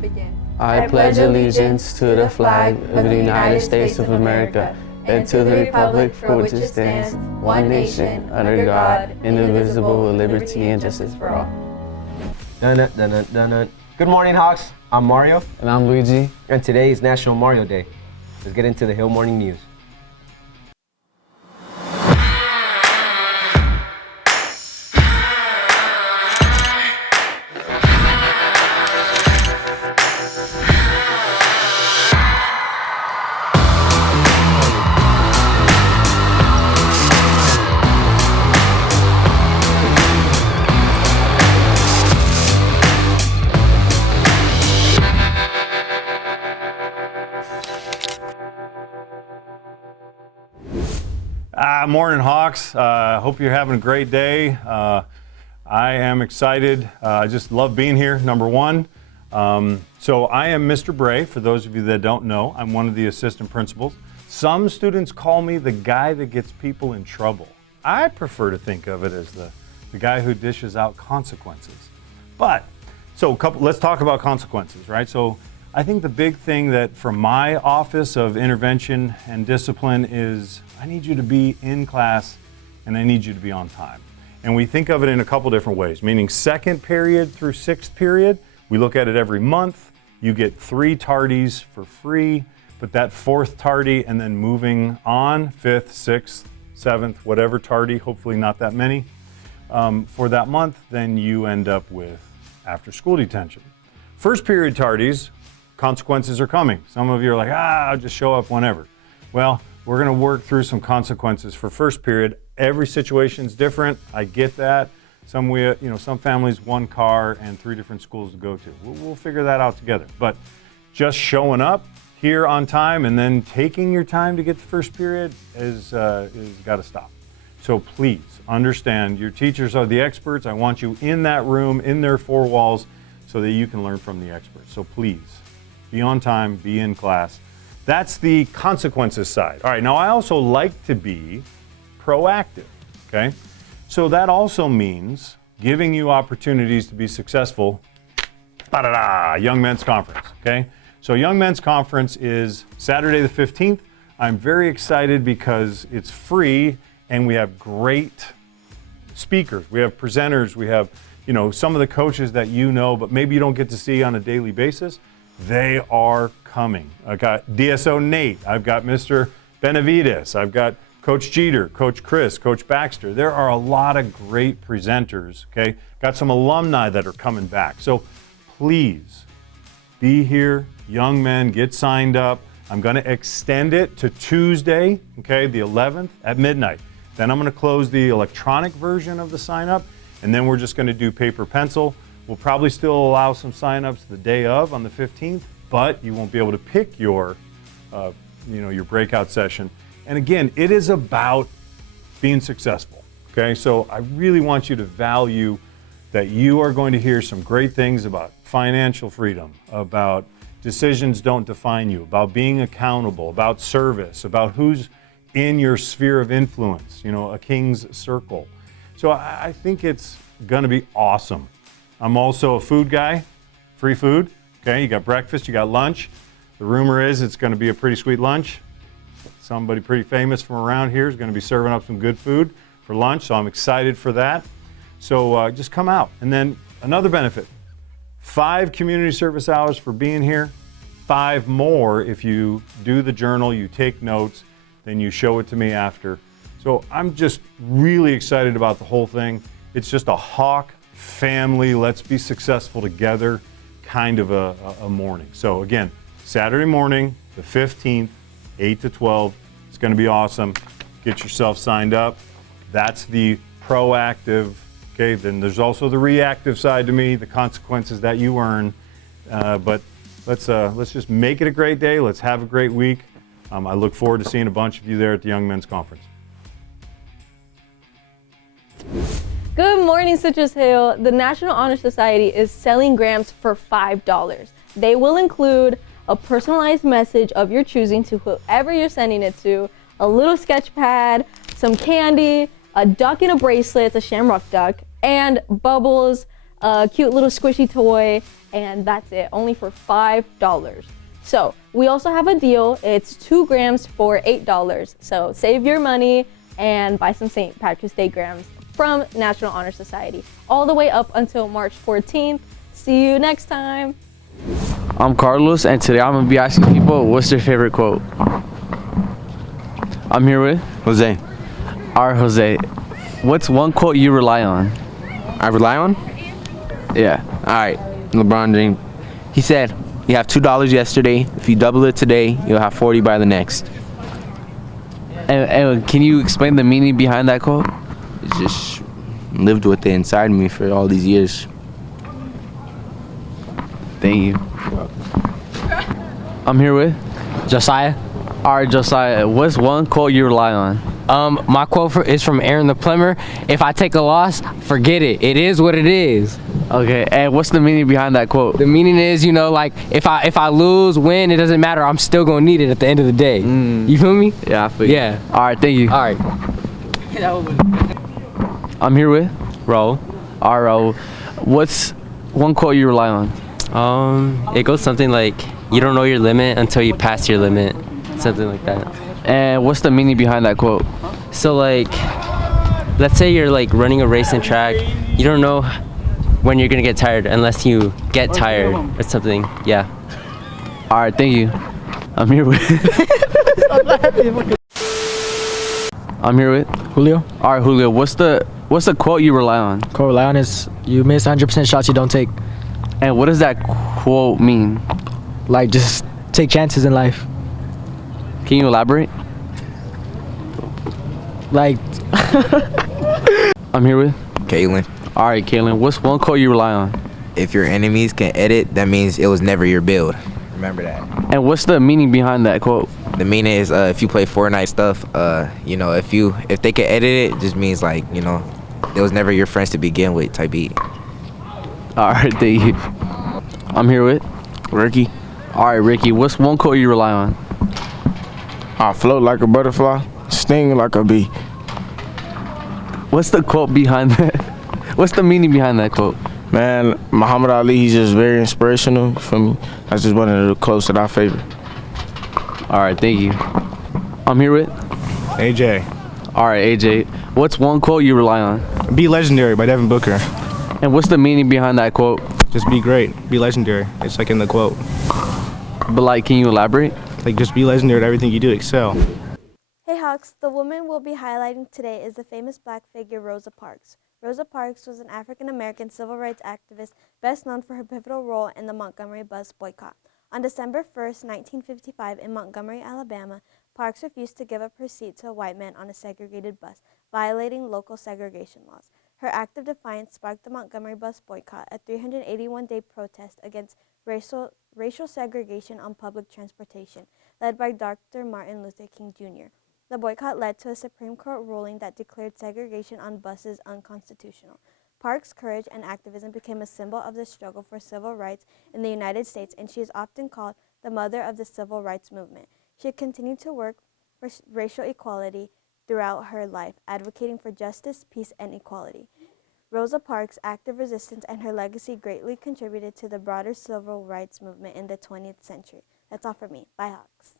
Begin. I pledge allegiance to the flag of the United States of America and to the republic for which it stands, one nation, under God, indivisible, with liberty and justice for all. Good morning, Hawks. I'm Mario. And I'm Luigi. And today is National Mario Day. Let's get into the Hill Morning News. Morning, Hawks. Hope you're having a great day. I am excited. I just love being here, number one. So I am Mr. Bray. For those of you that don't know, I'm one of the assistant principals. Some students call me the guy that gets people in trouble. I prefer to think of it as the guy who dishes out consequences. But, let's talk about consequences, right? So I think the big thing that from my Office of Intervention and Discipline is I need you to be in class and I need you to be on time. And we think of it in a couple different ways, meaning second period through sixth period. We look at it every month. You get 3 tardies for free, but that 4th tardy and then moving on, 5th, 6th, 7th, whatever tardy, hopefully not that many, for that month, then you end up with after school detention. First period tardies, consequences are coming. Some of you are like, I'll just show up whenever. Well, we're going to work through some consequences for first period. Every situation is different. I get that. Some families, 1 car and 3 different schools to go to. We'll figure that out together. But just showing up here on time and then taking your time to get to first period is got to stop. So please understand, your teachers are the experts. I want you in that room, in their 4 walls, so that you can learn from the experts. So please be on time, be in class. That's the consequences side. All right, now I also like to be proactive, okay? So that also means giving you opportunities to be successful. Young Men's Conference, okay? So Young Men's Conference is Saturday the 15th. I'm very excited because it's free and we have great speakers. We have presenters, we have, some of the coaches that but maybe you don't get to see on a daily basis. They are coming. I've got DSO Nate, I've got Mr. Benavides, I've got Coach Jeter, Coach Chris, Coach Baxter. There are a lot of great presenters, okay? Got some alumni that are coming back. So please be here, young men, get signed up. I'm gonna extend it to Tuesday, okay, the 11th at midnight. Then I'm gonna close the electronic version of the sign up, and then we're just gonna do paper pencil. We'll probably still allow some signups the day of on the 15th, but you won't be able to pick your breakout session. And again, it is about being successful, okay? So I really want you to value that you are going to hear some great things about financial freedom, about decisions don't define you, about being accountable, about service, about who's in your sphere of influence, a king's circle. So I think it's gonna be awesome. I'm also a food guy, free food, okay? You got breakfast, you got lunch. The rumor is it's gonna be a pretty sweet lunch. Somebody pretty famous from around here is gonna be serving up some good food for lunch, so I'm excited for that. So just come out. And then another benefit, 5 community service hours for being here, 5 more if you do the journal, you take notes, then you show it to me after. So I'm just really excited about the whole thing. It's just a Hawk family, let's be successful together kind of a morning. So again, Saturday morning, the 15th, 8 to 12. It's going to be awesome. Get yourself signed up. That's the proactive, okay? Then there's also the reactive side to me, the consequences that you earn. But let's just make it a great day. Let's have a great week. I look forward to seeing a bunch of you there at the Young Men's Conference. Good morning, Citrus Hill. The National Honor Society is selling grams for $5. They will include a personalized message of your choosing to whoever you're sending it to, a little sketch pad, some candy, a duck in a bracelet, it's a shamrock duck, and bubbles, a cute little squishy toy, and that's it, only for $5. So we also have a deal. It's 2 grams for $8. So save your money and buy some St. Patrick's Day grams from National Honor Society all the way up until March 14th. See you next time. I'm Carlos, and today I'm gonna be asking people what's their favorite quote. I'm here with Jose. our Jose. What's one quote you rely on? I rely on? Yeah. All right, LeBron James. He said, you have $2 yesterday. If you double it today, you'll have 40 by the next. And can you explain the meaning behind that quote? It's just lived with it inside me for all these years. Thank you. I'm here with Josiah. all right, Josiah. What's one quote you rely on? My quote is from Aaron the Plumber. If I take a loss, forget it. It is what it is. Okay, and what's the meaning behind that quote? The meaning is, you know, like if I lose, win, it doesn't matter. I'm still gonna need it at the end of the day. You feel me? Yeah, I feel you. Yeah. All right, thank you. All right. I'm here with Roll. all right, Raul. What's one quote you rely on? It goes something like, you don't know your limit until you pass your limit. Something like that. And what's the meaning behind that quote? So like, let's say you're like running a race in track. You don't know when you're gonna get tired unless you get tired or something. Yeah. All right, thank you. I'm here with I'm here with Julio, all right, Julio. What's the quote you rely on? quote rely on is you miss 100% shots you don't take. And what does that quote mean? Like just take chances in life. Can you elaborate? Like I'm here with Caitlin, all right, Kaylin. What's one quote you rely on? if your enemies can edit, that means it was never your build. Remember that. And what's the meaning behind that quote? The meaning is if you play Fortnite stuff, you know, if they can edit it, it just means like, you know, it was never your friends to begin with type beat. All right, thank you. I'm here with Ricky, all right, Ricky. What's one quote you rely on? I float like a butterfly, sting like a bee. What's the quote behind that? What's the meaning behind that quote? Man, Muhammad Ali, he's just very inspirational for me. That's just one of the quotes that I favor. All right, thank you. I'm here with AJ, all right, AJ. What's one quote you rely on? Be Legendary by Devin Booker. And what's the meaning behind that quote? Just be great, be legendary. It's like in the quote. But like, can you elaborate? Like just be legendary at everything you do, excel. Hey Hawks, the woman we'll be highlighting today is the famous black figure Rosa Parks. Rosa Parks was an African-American civil rights activist best known for her pivotal role in the Montgomery bus boycott. On December 1st, 1955, in Montgomery, Alabama, Parks refused to give up her seat to a white man on a segregated bus, violating local segregation laws. Her act of defiance sparked the Montgomery bus boycott, a 381-day protest against racial segregation on public transportation, led by Dr. Martin Luther King Jr. The boycott led to a Supreme Court ruling that declared segregation on buses unconstitutional. Parks' courage and activism became a symbol of the struggle for civil rights in the United States, and she is often called the mother of the civil rights movement. She continued to work for racial equality throughout her life, advocating for justice, peace, and equality. Rosa Parks' active resistance and her legacy greatly contributed to the broader civil rights movement in the 20th century. That's all for me. Bye, Hawks.